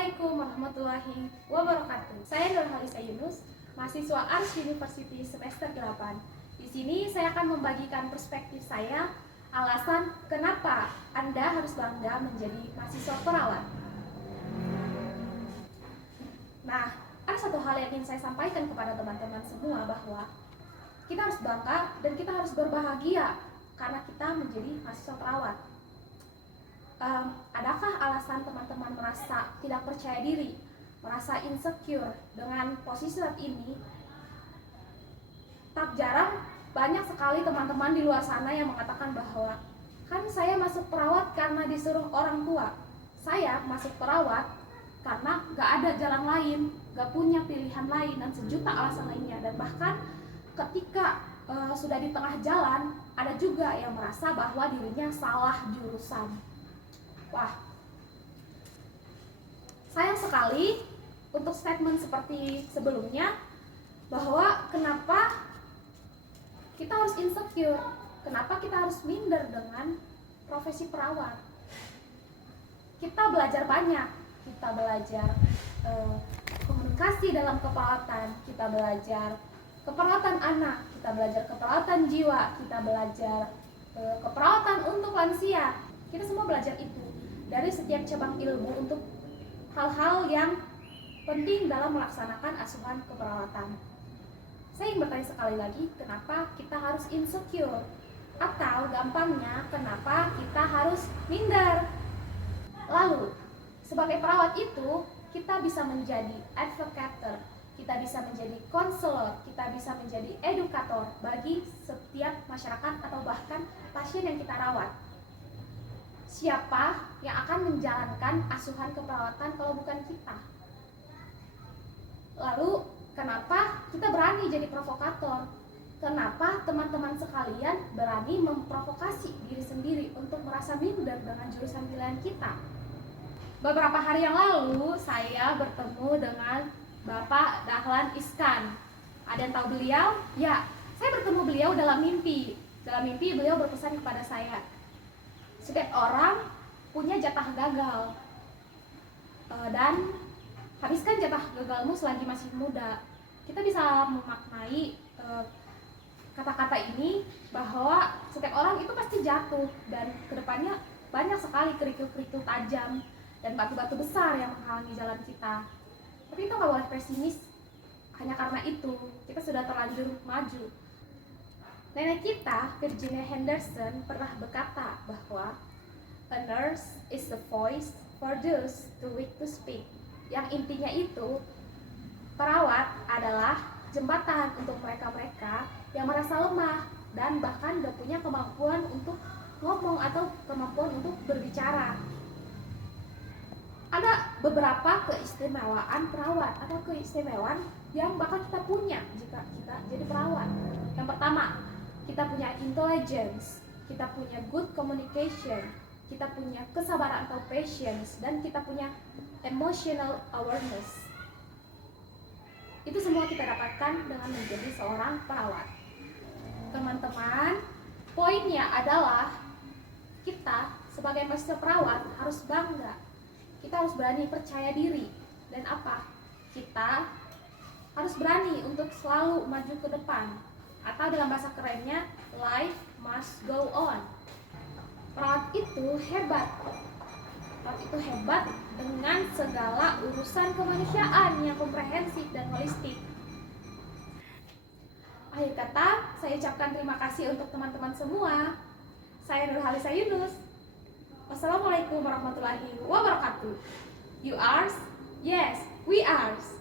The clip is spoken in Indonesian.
Assalamualaikum warahmatullahi wabarakatuh. Saya Nurhalisa Yunus, mahasiswa Arts University semester 8. Di sini saya akan membagikan perspektif saya, alasan kenapa Anda harus bangga menjadi mahasiswa perawat. Nah, ada satu hal yang ingin saya sampaikan kepada teman-teman semua bahwa kita harus bangga dan kita harus berbahagia karena kita menjadi mahasiswa perawat. Adakah alasan teman-teman merasa tidak percaya diri, merasa insecure dengan posisi saat ini? Tak jarang banyak sekali teman-teman di luar sana yang mengatakan bahwa kan saya masuk perawat karena disuruh orang tua. Saya masuk perawat karena gak ada jalan lain, gak punya pilihan lain dan sejuta alasan lainnya. Dan bahkan ketika sudah di tengah jalan, ada juga yang merasa bahwa dirinya salah jurusan. Wah, sayang sekali untuk statement seperti sebelumnya bahwa kenapa kita harus insecure, kenapa kita harus minder dengan profesi perawat. Kita belajar banyak, kita belajar komunikasi dalam keperawatan, kita belajar keperawatan anak, kita belajar keperawatan jiwa, kita belajar keperawatan untuk lansia. Kita semua belajar itu dari setiap cabang ilmu untuk hal-hal yang penting dalam melaksanakan asuhan keperawatan. Saya ingin bertanya sekali lagi, kenapa kita harus insecure? Atau gampangnya, kenapa kita harus minder? Lalu, sebagai perawat itu, kita bisa menjadi advocator, kita bisa menjadi konselor, kita bisa menjadi edukator bagi setiap masyarakat atau bahkan pasien yang kita rawat. Siapa yang akan menjalankan asuhan keperawatan kalau bukan kita? Lalu, kenapa kita berani jadi provokator? Kenapa teman-teman sekalian berani memprovokasi diri sendiri untuk merasa minder dengan jurusan pilihan kita? Beberapa hari yang lalu, saya bertemu dengan Bapak Dahlan Iskan. Ada yang tahu beliau? Ya, saya bertemu beliau dalam mimpi. Dalam mimpi beliau berpesan kepada saya, setiap orang punya jatah gagal, dan habiskan jatah gagalmu selagi masih muda. Kita bisa memaknai kata-kata ini bahwa setiap orang itu pasti jatuh dan kedepannya banyak sekali kerikil-kerikil tajam dan batu-batu besar yang menghalangi jalan kita. Tapi itu nggak boleh pesimis hanya karena itu kita sudah terlanjur maju. Nenek kita, Virginia Henderson, pernah berkata bahwa a nurse is the voice for those too weak to speak. Yang intinya itu, perawat adalah jembatan untuk mereka-mereka yang merasa lemah dan bahkan gak punya kemampuan untuk ngomong atau kemampuan untuk berbicara. Ada beberapa keistimewaan perawat atau keistimewaan yang bakal kita punya jika kita jadi perawat. Yang pertama, kita punya intelligence, kita punya good communication, kita punya kesabaran atau patience, dan kita punya emotional awareness. Itu semua kita dapatkan dengan menjadi seorang perawat. Teman-teman, poinnya adalah kita sebagai mahasiswa perawat harus bangga. Kita harus berani percaya diri. Dan apa? Kita harus berani untuk selalu maju ke depan. Atau dalam bahasa kerennya, life must go on. Perawat itu hebat. Perawat itu hebat dengan segala urusan kemanusiaan yang komprehensif dan holistik. Akhir kata, saya ucapkan terima kasih untuk teman-teman semua. Saya Nurhalisa Yunus. Wassalamualaikum warahmatullahi wabarakatuh. You ours? Yes, we ours.